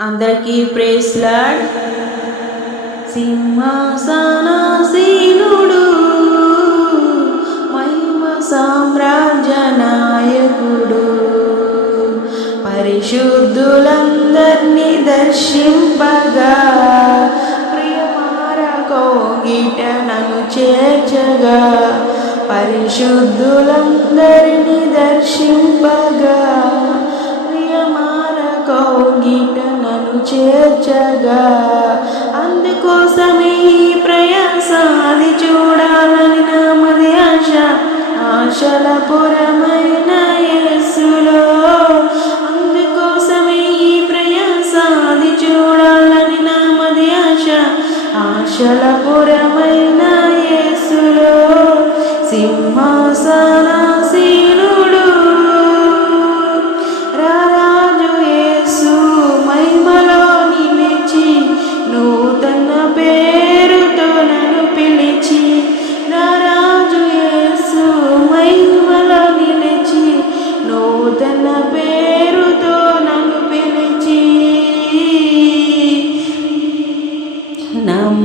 అందరికీ ప్రేస్లాడ్ సింహాసనాసీనుడు మహిమ సామ్రాజ్య నాయకుడు. పరిశుద్ధులందరినీ దర్శింపగా ప్రియమార కోగిట నన్ను చేర్చగా పరిశుద్ధులందరినీ దర్శింపగా ప్రియమార కౌగిట చేర్చగా. అందుకోసమే ఈ ప్రయాస అది చూడాలని నామది ఆశ ఆశల పురమైన యేసులో. అందుకోసమే ఈ ప్రయాస అది చూడాలని నామది ఆశ ఆశల పురమైన యేసులో. సింహాసన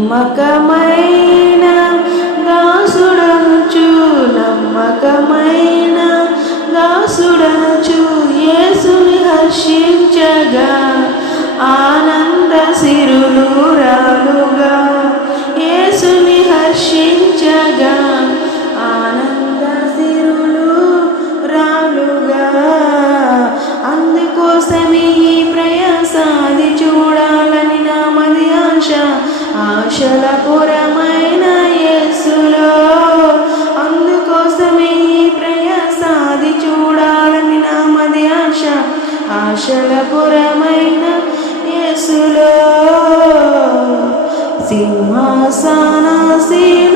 నమ్మకమైన దాసుడనుచు నమ్మకమైన దాసుడనుచు యేసుని హర్షించగా ఆనంద సిరులు రాలుగా ఆశల పురమైన యేసులో అందుకోసమే ఈ ప్రయాసాది చూడాలని నామది ఆశ. ఆశల పురమైన యేసులో సింహాసనాసీనుడు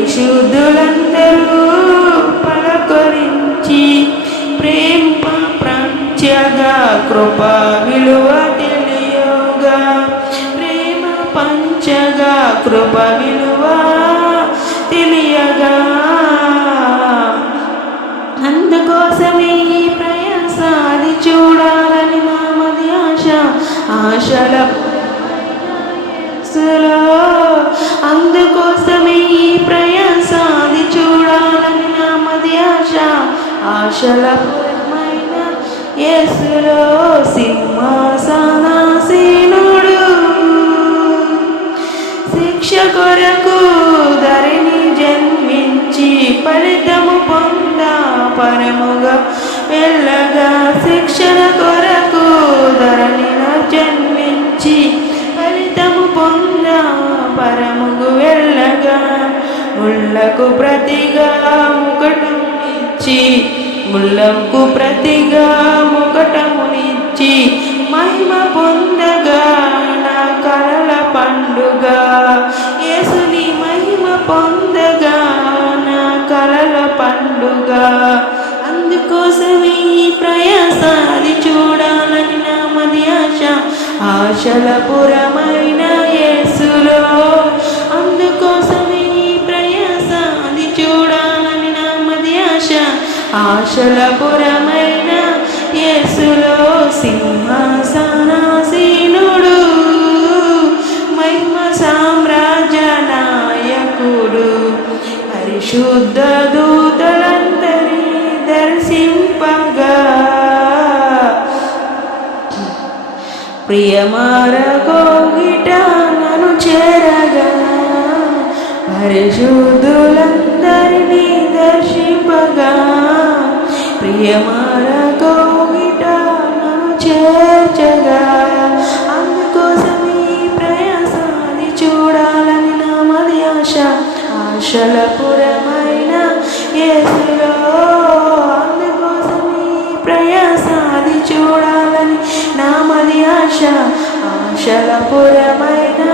పరిశుద్ధులందరూ పలకరించి ప్రేమ ప్రాంత్యగా కృప విలువ తెలియగా ప్రేమ పంచగా కృప విలువ తెలియగా. అందుకోసమే ఈ ప్రయాస అది చూడాలని నామది ఆశ ఆశల అక్షలపురమైన యేసులో సింహాసనాసీనుడు. శిక్ష కొరకు ధరిని జన్మించి ఫలితము పొంద పరముగా వెళ్ళగా శిక్షణ కొరకు ధరణి జన్మించి ఫలితము పొంద పరముగు వెళ్ళగా ముళ్ళకు ప్రతిగా ముకటమునిచ్చి ముళ్ళకు ప్రతిగా ముకటమునిచ్చి మహిమ పొందగా నా కలల పండుగ. యేసుని మహిమ పొందగా నా కలల పండుగ. అందుకోసమే ఈ ప్రయాస అది చూడాలని నామది ఆశ ఆశల పురమైన యేసులో. ఆశల పురమైన యేసులో సింహాసనాసీనుడు మహిమ సామ్రాజ్య నాయకుడు పరిశుద్ధ దూతలందరి దర్శింపగా. ప్రియమార కోగిట నన్ను చేరగా పరిశుద్ధులందరినీ దర్శింపగా ప్రియమార కోగిట నన్ను చేర్చగా. అందుకోసం ఈ ప్రయాసాన్ని చూడాలని చూడాలని నామది ఆశ ఆశల పురమైన ఏసులో. అందుకోసం ఈ ప్రయాసాన్ని చూడాలని చూడాలని నామది ఆశ ఆశల పురమైన